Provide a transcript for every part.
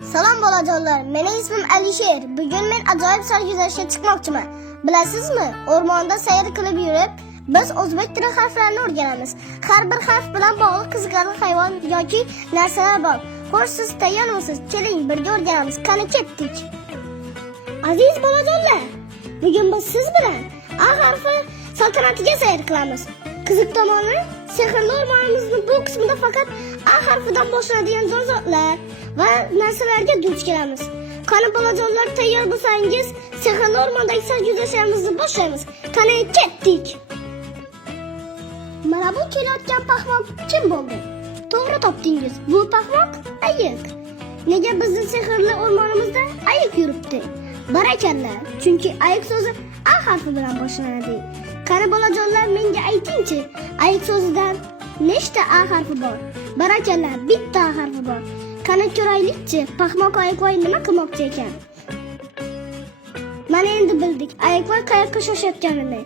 Salom bolajonlar, mening ismim Alisher. Bugun men ajoyib sarguzashtga chiqmoqchiman. Bilasizmi? O'rmonda sayr qilib yurib, biz o'zbek tili harflarini o'rganamiz. Har bir harf bilan bog'liq qiziqarli hayvon yoki narsalar bor. Xo'sh, siz tayyormisiz? Keling, birga o'rganamiz. Qani ketdik. Aziz bolajonlar, bugun biz siz bilan A harfi saltanatiga sayr qilamiz. Qiziq tomoni, sehrli o'rmonimizning bu qismida faqat A harfidan boshlanadigan jonzotlar va narsalarga duch kelamiz. Qani bolajonlar, tayyor bo'lsangiz, sehrli o'rmondagi sarguzashtlarimizni boshlaymiz. Qani ketdik. Mana bu kelayotgan paxmoq kim bo'ldi? To'g'ri topdingiz. Bu paxmoq ayiq. Nega bizning sehrli o'rmonimizda ayiq yuribdi? Barakalla. Chunki ayiq so'zi A harfi bilan boshlanadi. Qani bolajonlar, menga aytingchi, ayiq so'zidan nechta A harfi bor? Barakalla, bitta A harfi bor. Qani ko'raylikchi, paxmoq ayiqvoy nima qilmoqchi ekan? Mana endi bildik, ayiqvoy qayoqqa shoshayotganini.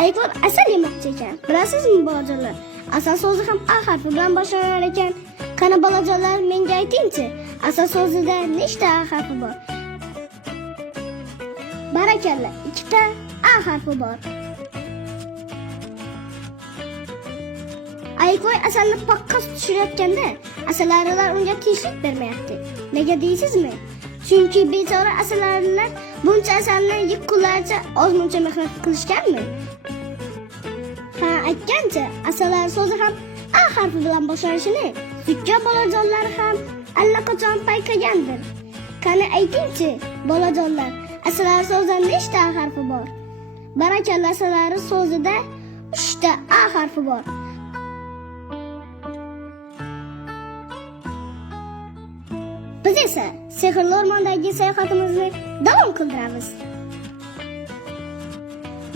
Ayiqvoy asal yemoqchi ekan. Bilasizmi bolajonlar? Asal so'zi ham A harfi bilan boshlanar ekan. Qani bolajonlar, menga aytingchi, asal so'zida nechta A harfi bor? Barakalla, ikkita A harfi bor. Ayiqvoy asalni paqqa tushirayotganda asalarilar unga tinchlik bermayapti. Nega deysizmi? Chunki bechora asalarilar buncha asalni yeb kunlarcha ozmuncha mehnat qilishganmi? Ha, aytgancha, asallar so'zi ham A harfi bilan boshlanishini zukko bolajonlar ham allaqachon payqagandir. Qani aytingchi, bolajonlar, asallar so'zida nechta A harfi bor? Barakalla, asallar so'zida 3 ta A harfi bor. Biz esa sehrli o'rmondagi sayohatimizni davom qildiramiz.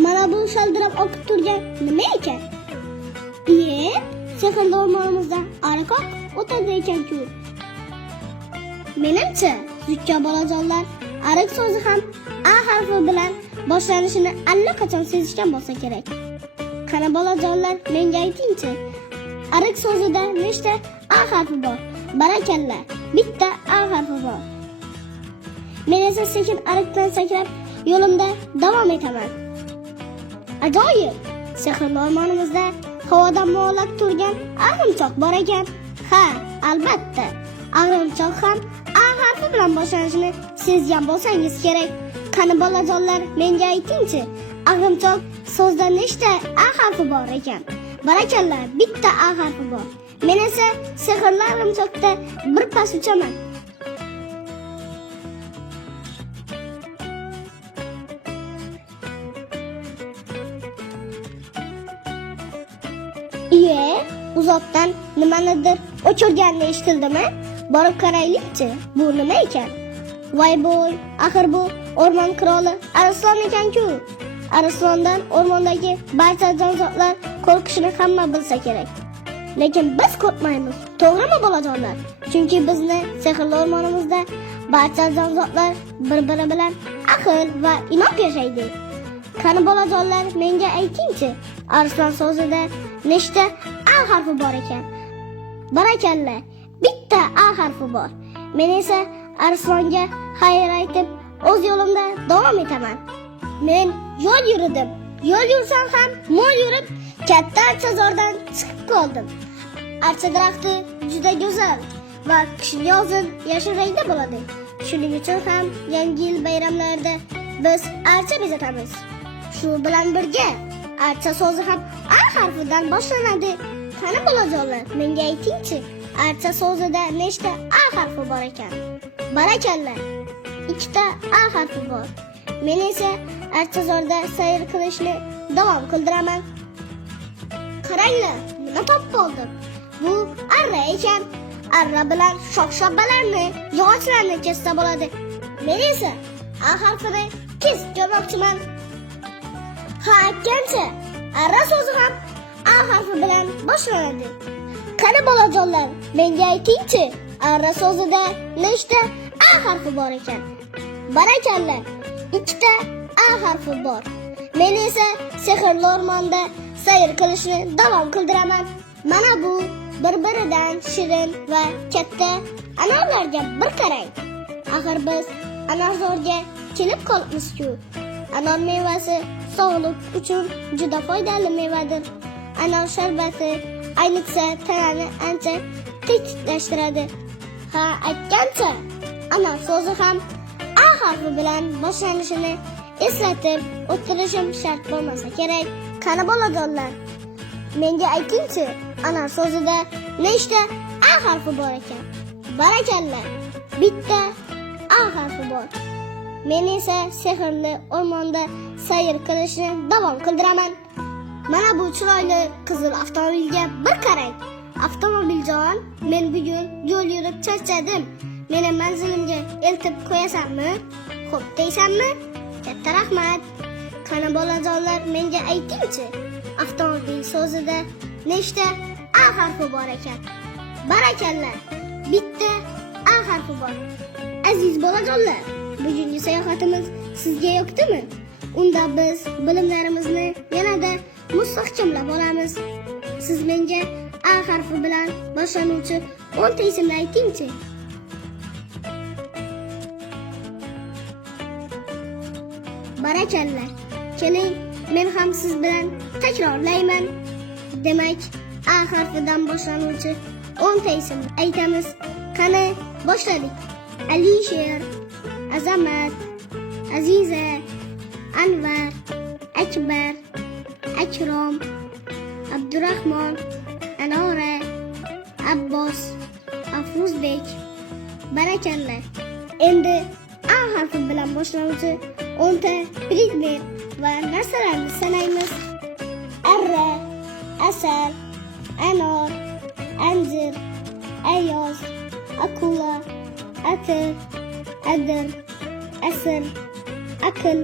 Mana bu shaldirab oqib turgan nima ekan? Sehrli o'rmonimizda ariqoq o'tadi ekan-ku. Menimcha, zukko bolajonlar, ariq so'zi ham A harfi bilan boshlanishini allaqachon sezishgan bo'lsa kerak. Qani bolajonlar, menga aytingchi, ariq so'zida nechta A harfi bor? Barakalla, bitta A harfi bor. Men esa sekin ariqdan sakrab yo'limda davom etaman. Ajoyib! Sehrli o'rmonimizda havoda muallaq turgan arg'imchoq bor ekan. Ha, albatta. Arg'imchoq ham A harfi bilan boshlanishini sezgan bo'lsangiz kerak. Qani bolajonlar, menga aytingchi, arg'imchoq so'zda nechta A harfi bor ekan? Barakalla, bitta A harfi bor. Men esa sehrli arg'imchoqda bir pas uchaman. Uzoqdan nimanidir o'chirganda eshitildimi? Borib qaraylikchi, bu nima ekan? Voy bo'y, axir bu o'rmon qiroli Arslon ekan-ku. Arslondan o'rmondagi barcha jonzotlar qo'rqishini hamma bilsa kerak. Lekin biz qo'rqmaymiz, to'g'rimi bolajonlar? Chunki bizni sehrli o'rmonimizda barcha jonzotlar bir-biri bilan ahil va inoq yashaydi. Qani bolajonlar, menga aytingchi, Arslon so'zida nechta A harfi bor ekan? Barakalla, bitta A harfi bor. Men esa Arslonga xayr aytib, o'z yo'limda davom etaman. Men yo'l yurdim. Yo'l yursam ham mo'l yurib, katta archazordan chiqib qoldim. Archa daraxti juda go'zal va qish-yozin yashil rangda bo'ladi. Shuning uchun ham yangi yil bayramlarida biz archa bezatamiz. Shu bilan birga archa so'zi ham A harfidan boshlanadi. Qani bolajonlar, menga aytingchi, archa so'zida nechta A harfi bor ekan? Barakalla, ikkita A harfi bor. Men esa archazorda sayr qilishni davom qildiraman. Qaranglar, nima topib oldim? Bu arra ekan. Arra bilan shox-shabbalarni, yog'ochlarni kessa bo'ladi. Men esa A harfini kesib ko'rmoqchiman. Ha, aytgancha, arra so'zi ham A harfi bilan boshlanadi. Qani bolajonlar, menga aytingchi, arra so'zida nechta A harfi bor ekan? Barakalla, ikkita A harfi bor. Men esa sehrli o'rmonda sayr qilishni davom qildiraman. Mana bu bir-biridan shirin va katta anorlarga bir qarang. Axir biz Anarzorga kelib qolibmiz-ku. Anor mevasi sog'liq uchun juda foydali mevadir. Anor sharbati ayniqsa tanani ancha tetiklashtiradi. Ha, aytgancha, anor so'zi ham A harfi bilan boshlanishini eslatib o'tirishim shart bo'lmasa kerak. Qani bolajonlar, menga aytingchi, anor so'zida nechta A harfi bor ekan? Barakalla, bitta A harfi bor. Men esa sehrli o'rmonda sayr qilishni davom qildiraman. Mana bu chiroyli qizil avtomobilga bir qarang. Avtomobiljon, men bugun yo'l yurib charchadim. Meni manzilimga eltib qo'yasanmi? Xo'p deysanmi? Katta rahmat. Qani bolajonlar, menga aytingchi, avtomobil so'zida nechta A harfi bor ekan? Barakalla, bitta A harfi bor. Aziz bolajonlar, bugungi sayohatimiz sizga yoqdimi? Unda biz bilimlarimizni yanada mustahkamlab olamiz. Siz menga A harfi bilan boshlanuvchi 10 ta ismni aytingchi. Barakalla. Keling, men ham siz bilan takrorlayman. Demak, A harfidan boshlanuvchi 10 ta ism aytamiz. Qani, boshladik. Alisher, Azamat, Aziza, Anvar, Akbar, Akrom, Abdurahmon, Anora, Abbos, Afruzbek. Barakalla. Endi A harfi bilan boshlanuvchi 10 ta predmet va narsalarni sanaymiz. Arra, asal, anor, anjir, ayoz, akula, atir, adir, asir, aql.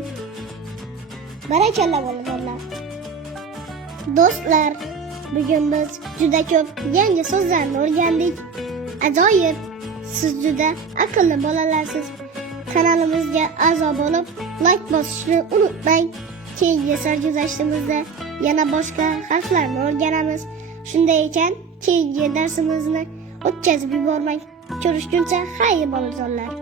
Barakalla bolajonlar. Do'stlar, bugun biz juda ko'p yangi so'zlarni o'rgandik. Ajoyib, siz juda aqlli bolalarsiz. Kanalimizga a'zo bo'lib, like bosishni unutmang. Keyingi sarguzashtimizda yana boshqa harflarni o'rganamiz. Shunday ekan, keyingi darsimizni o'tkazib yubormang. Ko'rishguncha xayr bolajonlar.